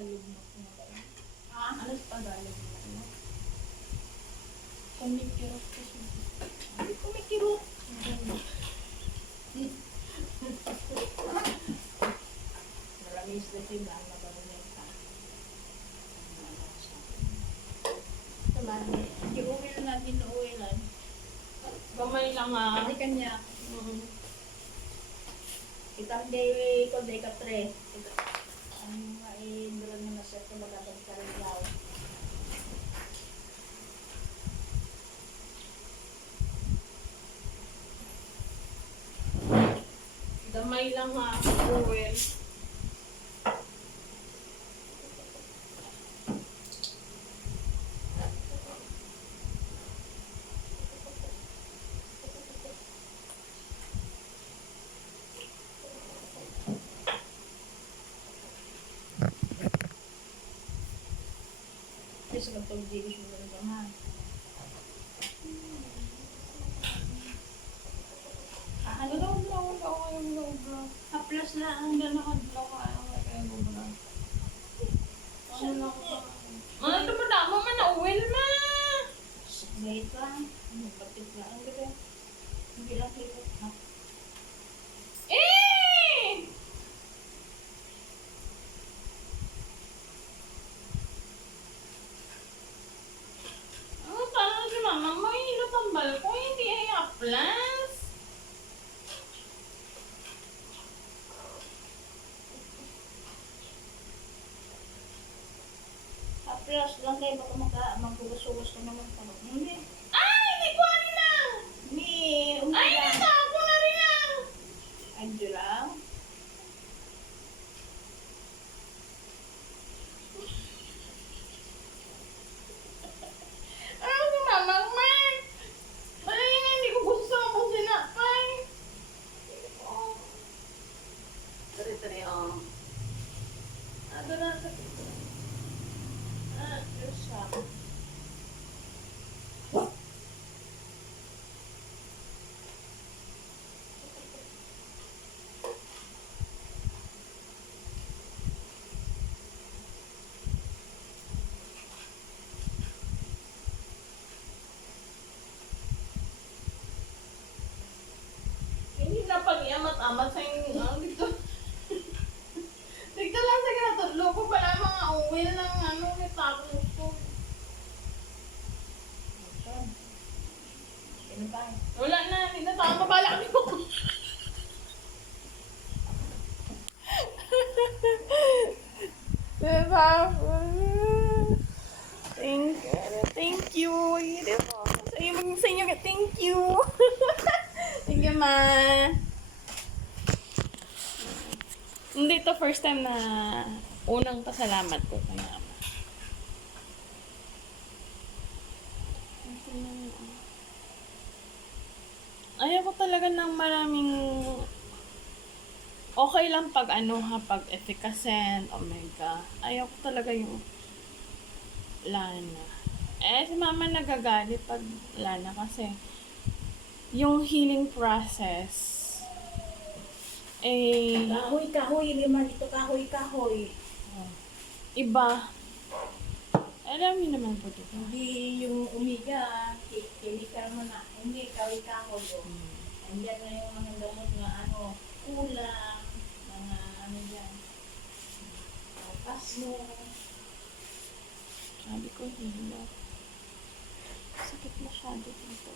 Tagalog mo kung ano. Ah, Ano sa Tagalog mo? Ano? kumikirot kasi. Ay, kumikirot. Malamis na siya ba? Mababalita. Taman, i-uwi na natin na uwi lang. Gamay lang ah. Kasi kanya, Mm. kitang day ko, day ka tre. Ang mga na siya magagawin sa rin daw. Gamay lang ha. Uwel. Kasi sa magpag-dilis mo na lang ha. Ah, ano daw daw daw yung daw daw. Haplas na ang nanakadlaw ka ang kaya mo ba? Ano na ko? Ano ito mo na? Mama na uwel ma! Wait lang. Ano batik na ang gabi? Hindi lang kilot ha. Eh! Ano tanong si mama? Mahilot ang balko. Hindi ay aplas. Haplas lang kayo baka maka maghugas-hugas ka naman pa. Hindi ko ano na! Ni Ay! umaga. Natapo na rin lang! Anjo lang. Ano si mama? Man! Wala yun hindi ko gusto kung sinakay. Tari, tari, oh. Ano na? Ah, Diyos siya. Hindi na pag-iamat-amat sa yung ano dito. Dito lang sa kinatudlo ko pala mga uwil ng ano, tapos ko. Ano ba? Wala na, hindi na tama bala ko. diba? Thank you. Thank you. Diba? Sa iyo, sa inyo, thank you. thank you, ma. Hindi to first time na unang pasalamat ko kay mama. Ayaw ko talaga ng maraming okay lang pag ano ha, pag efficacy, omega. Ayaw ko talaga yung lana. Eh, si mama nagagalit pag lana kasi yung healing process eh, Kahoy, kahoy, liman ito, kahoy, kahoy. iba. Alam niyo naman po dito. Hindi yung umiga, ki- chemical mo na. Hindi, kahoy, kahoy. Oh. Andyan na yung mga gamot na ano, kulang, mga ano dyan. Kasmo. Sabi ko, hilo. Sakit masyado dito.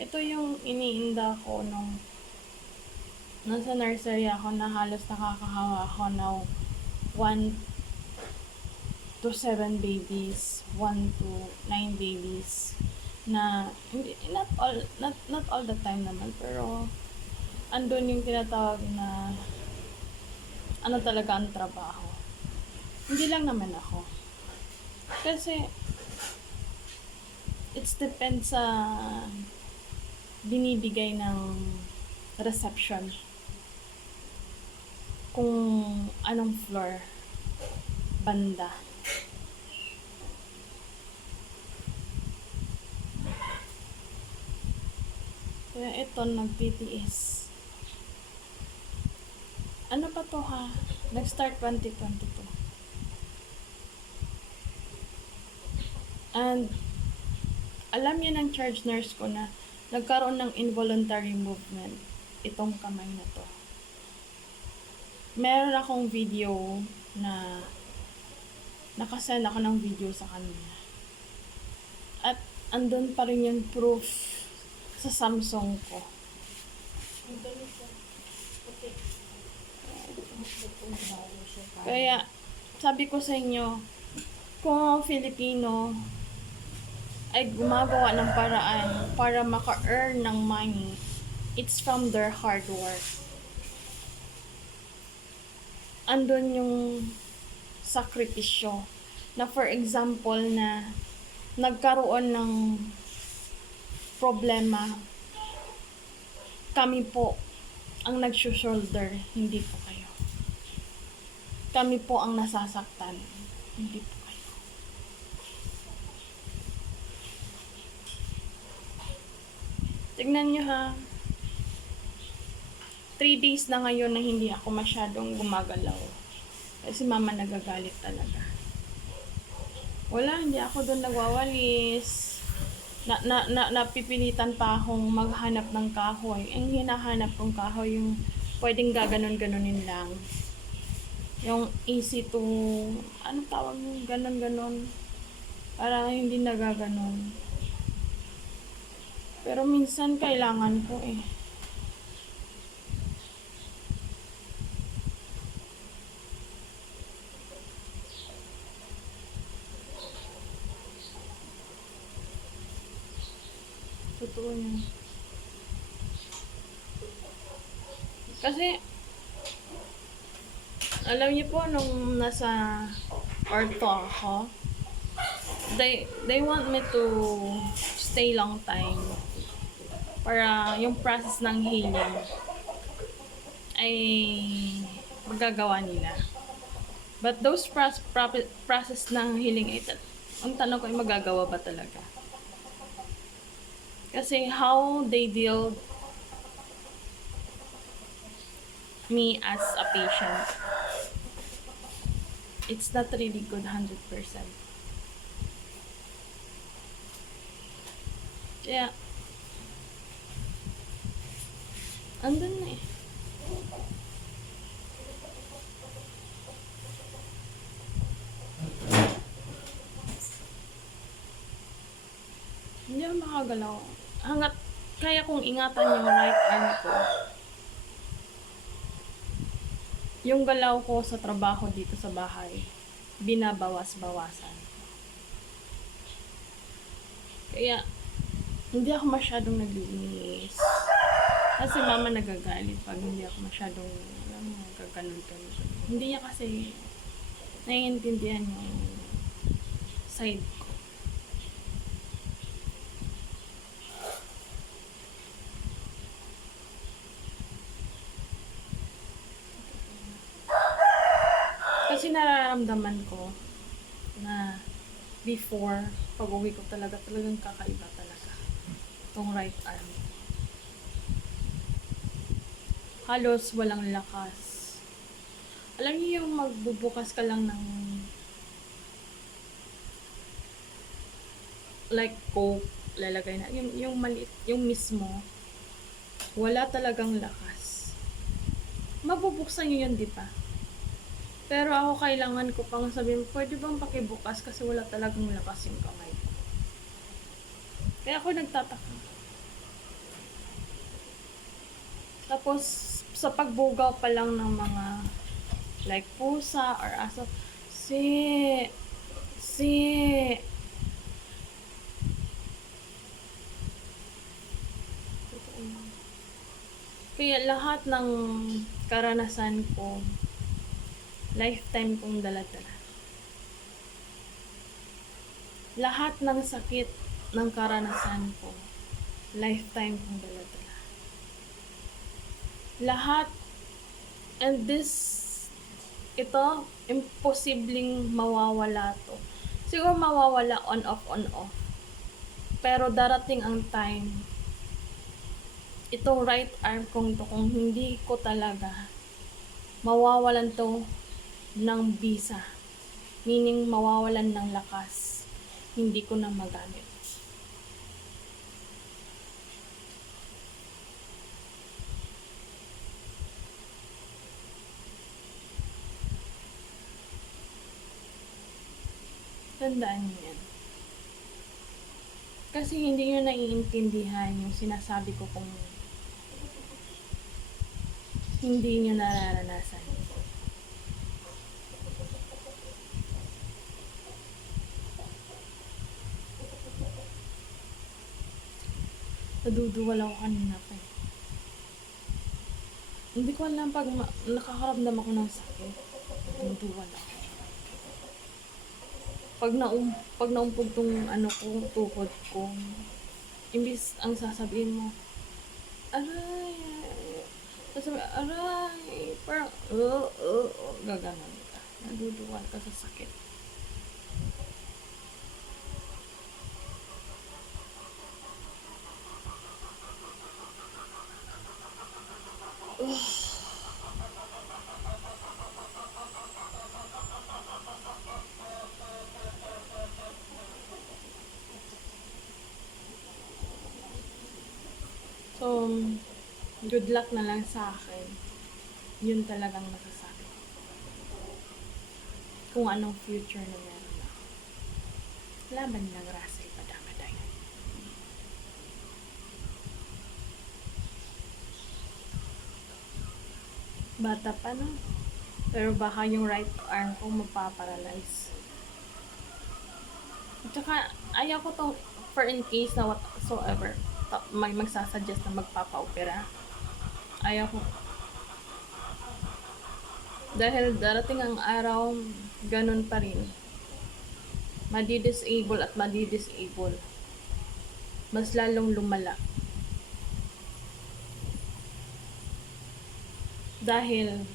Ito yung iniinda ko nung nasa nursery ako na halos nakakahawa ako na 1 to 7 babies, 1 to 9 babies na hindi not all not not all the time naman pero andun yung tinatawag na ano talaga ang trabaho. Hindi lang naman ako. Kasi, it's depends sa binibigay ng reception. Kung anong floor, banda. Kaya ito, nagtitiis. ano pa to ha? Nag-start 2022. And, alam niya ng charge nurse ko na nagkaroon ng involuntary movement itong kamay na to. Meron akong video na nakasend ako ng video sa kanya. At andun pa rin yung proof sa Samsung ko. Kaya, sabi ko sa inyo, kung Filipino ay gumagawa ng paraan para maka-earn ng money, it's from their hard work. Andun yung sakripisyo. Na for example na nagkaroon ng problema, kami po ang nag-shoulder, hindi po kayo. Kami po ang nasasaktan, hindi po Tignan nyo ha. Three days na ngayon na hindi ako masyadong gumagalaw. Kasi mama nagagalit talaga. Wala, hindi ako doon nagwawalis. Na, na, na, napipilitan pa akong maghanap ng kahoy. Ang hinahanap kong kahoy yung pwedeng gaganon-ganonin lang. Yung easy to, ano tawag yung ganon-ganon? Para hindi nagaganon. Pero minsan kailangan ko eh. Totoo yan. Kasi, alam niyo po, nung nasa ortho ako, they, they want me to stay long time para yung process ng healing ay magagawa nila. But those propi- process ng healing, ay, ang tanong ko ay magagawa ba talaga? Kasi how they deal me as a patient, it's not really good 100%. Kaya, andun na eh. Hindi ako makagalaw. Hangat kaya kong ingatan yung right arm ko. Yung galaw ko sa trabaho dito sa bahay, binabawas-bawasan. Kaya, hindi ako masyadong naglinis. Kasi mama nagagalit pag hindi ako masyadong alam mo, gaganon-ganon. Hindi niya kasi naiintindihan yung side ko. Kasi nararamdaman ko na before, pag uwi ko talaga, talagang kakaiba Itong right arm. Halos walang lakas. Alam niyo yung magbubukas ka lang ng like coke, lalagay na, yung, yung maliit, yung mismo, wala talagang lakas. Mabubuksan niyo yun, di ba? Pero ako kailangan ko pang sabihin, pwede bang pakibukas kasi wala talagang lakas yung kamay ko. Kaya ako nagtataka. Tapos, sa pagbugaw pa lang ng mga like pusa or aso, si, si, kaya lahat ng karanasan ko, lifetime kong daladala. Lahat ng sakit ng karanasan ko, lifetime kong daladala. Lahat, and this, ito, imposibleng mawawala to. Siguro mawawala on off, on off. Pero darating ang time, itong right arm kong to, kung hindi ko talaga mawawalan to ng visa. Meaning, mawawalan ng lakas. Hindi ko na magamit. Tandaan niyo yan. Kasi hindi nyo naiintindihan yung sinasabi ko kung hindi nyo nararanasan. Naduduwal ako kanina pa eh. Hindi ko alam pag ma- nakakaramdam ako ng sakit. Naduduwal ako. Pag naum pag naumpog tong ano ko, tuhod ko, imbis ang sasabihin mo, aray, sasabi, aray, parang, uh, uh, uh, gaganon ka. Naduduwal ka sa sakit. So, good luck na lang sa akin. Yun talagang masasabi. ko. Kung anong future na meron ako. Laban lang Russell Padamaday. Bata pa no? Pero baka yung right arm ko mapaparalyze. At saka, ayaw ko tong for in case na whatsoever ta- may magsasuggest na magpapa-opera. Ayaw ko. Dahil darating ang araw, ganun pa rin. Madi-disable at madi-disable. Mas lalong lumala. Dahil,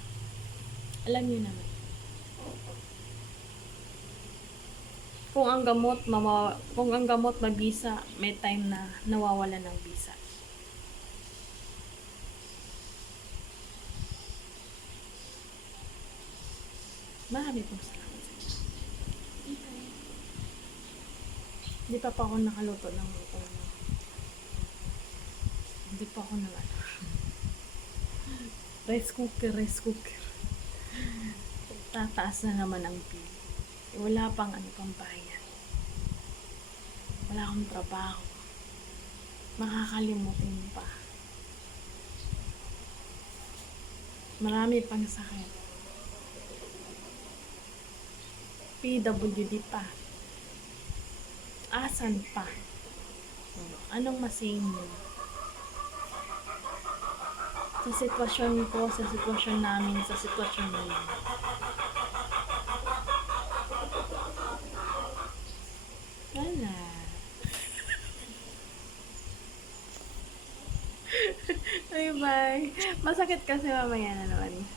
alam niyo naman, kung ang gamot mama, kung ang gamot mabisa, may time na nawawala ng bisa. Marami pong salamat sa inyo. Hindi pa pa ako nakaluto ng ulam. Hindi pa ako nang ano. Rice cooker, rice cooker. Tataas na naman ang. Eh, wala pang ano pang bayan. Wala akong trabaho. Makakalimutin pa. Marami pang sakit. PWD pa. Asan pa? Anong masing mo? Sa sitwasyon ko, sa sitwasyon namin, sa sitwasyon ninyo. Wala. Bye bye. Masakit kasi mamaya na naman.